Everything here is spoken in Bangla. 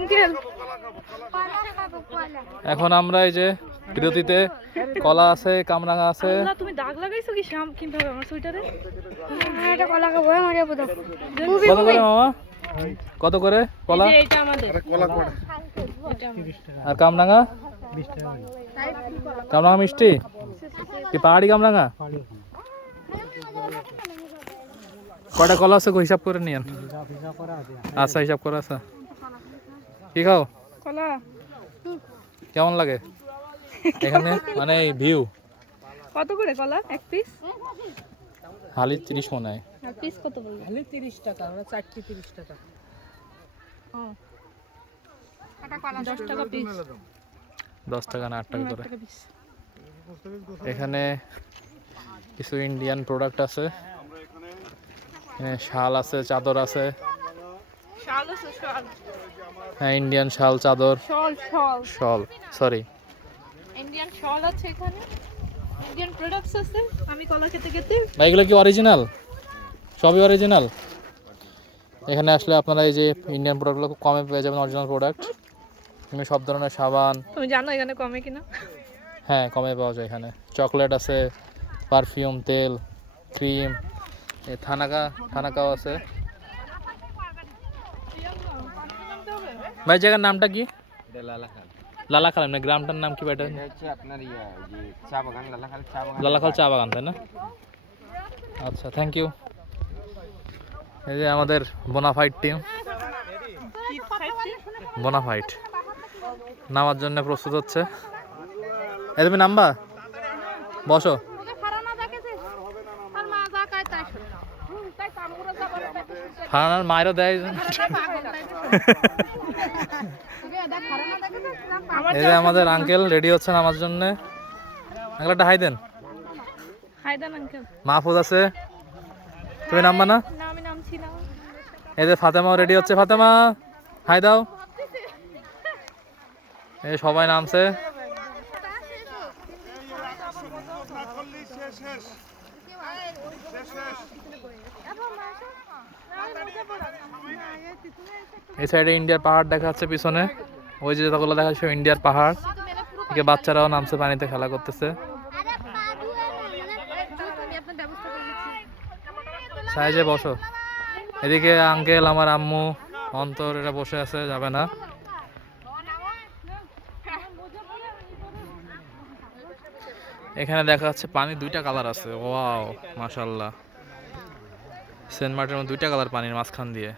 আঙ্কেল এখন আমরা এই যে বিরতিতে কলা আছে, কামরাঙা আছে। তুমি দাগ লাগাইছো কি শাম কিনতে হবে আমার সুইটারে? এটা কলা খাবো আমার যাবো তো। কত করে মামা? কত করে কলা? এই যে এটা আমাদের কলা কটা? আর কামরাঙা? 20 টাকা। কামরাঙা মিষ্টি কি পাহাড়ি কামরাঙা? কয়টা কলা আছে হিসাব করে নিয়েন। আচ্ছা হিসাব করা আছে। কি খাও? কলা কেমন লাগে এখানে মানে ভিউ? কত করে কলা এক পিস? হালি 30 মনে হয়। আর পিস কত বলবো? খালি 30 টাকা, আমরা চারটি 30 টাকা। ও 10 টাকা পিস। 10 টাকা না 8 টাকা করে। পিস। এখানে কিছু ইন্ডিয়ান প্রোডাক্ট আছে। এখানে শাল আছে, চাদর আছে। শাল আছে শাল। হ্যাঁ ইন্ডিয়ান শাল, চাদর, শাল শাল। শল, সরি ইন্ডিয়ান শাল আছে এখানে। ইন্ডিয়ান প্রোডাক্টস আছে। আমি কলা খেতে খেতে ভাই এগুলো কি অরিজিনাল? সবই অরিজিনাল। এখানে আসলে আপনারা এই যে ইন্ডিয়ান প্রোডাক্টগুলো খুব কমে পেয়ে যাবেন, অরিজিনাল প্রোডাক্ট। তুমি সব ধরনের সাবান, তুমি জানো এখানে কমে কিনা? হ্যাঁ কমে পাওয়া যায় এখানে। চকলেট আছে, পারফিউম, তেল, ক্রিম, এই থানাকাও আছে। ভাই জায়গার নামটা কি? লালাখাল না গ্রামটার নাম কি? বেটা লালাখাল চা বাগান তাই না? আচ্ছা থ্যাংক ইউ। এই যে আমাদের বোনাফাইড টিম, বোনাফাইড নামার জন্য প্রস্তুত হচ্ছে। এই তুমি নামবা? বসো। ফারানার মায়েরও দেয়। এই যে আমাদের আঙ্কেল রেডি হচ্ছেন আমার জন্য। আঙ্কেল একটা হাই দেন। হাই দেন আঙ্কেল। মাহফুজ আছে, তুমি নামবা না? না আমি নামছি না। এই যে ফাতেমাও রেডি হচ্ছে। ফাতেমা হাই দাও। এই সবাই নামছে। এই সাইডে ইন্ডিয়ার পাহাড় দেখা যাচ্ছে পিছনে। ওই যে যেগুলো দেখা যাচ্ছে ইন্ডিয়ার পাহাড়। এদিকে বাচ্চারাও নামছে, পানিতে খেলা করতেছে। সাইজে বসো। এদিকে আঙ্কেল, আমার আম্মু, অন্তর এরা বসে আছে, যাবে না। এখানে দেখা যাচ্ছে পানি দুইটা কালার আছে। ওয়াও মাশাআল্লাহ। সেন্ট মার্টিনের 2টা কালার পানির মাঝখান দিয়ে।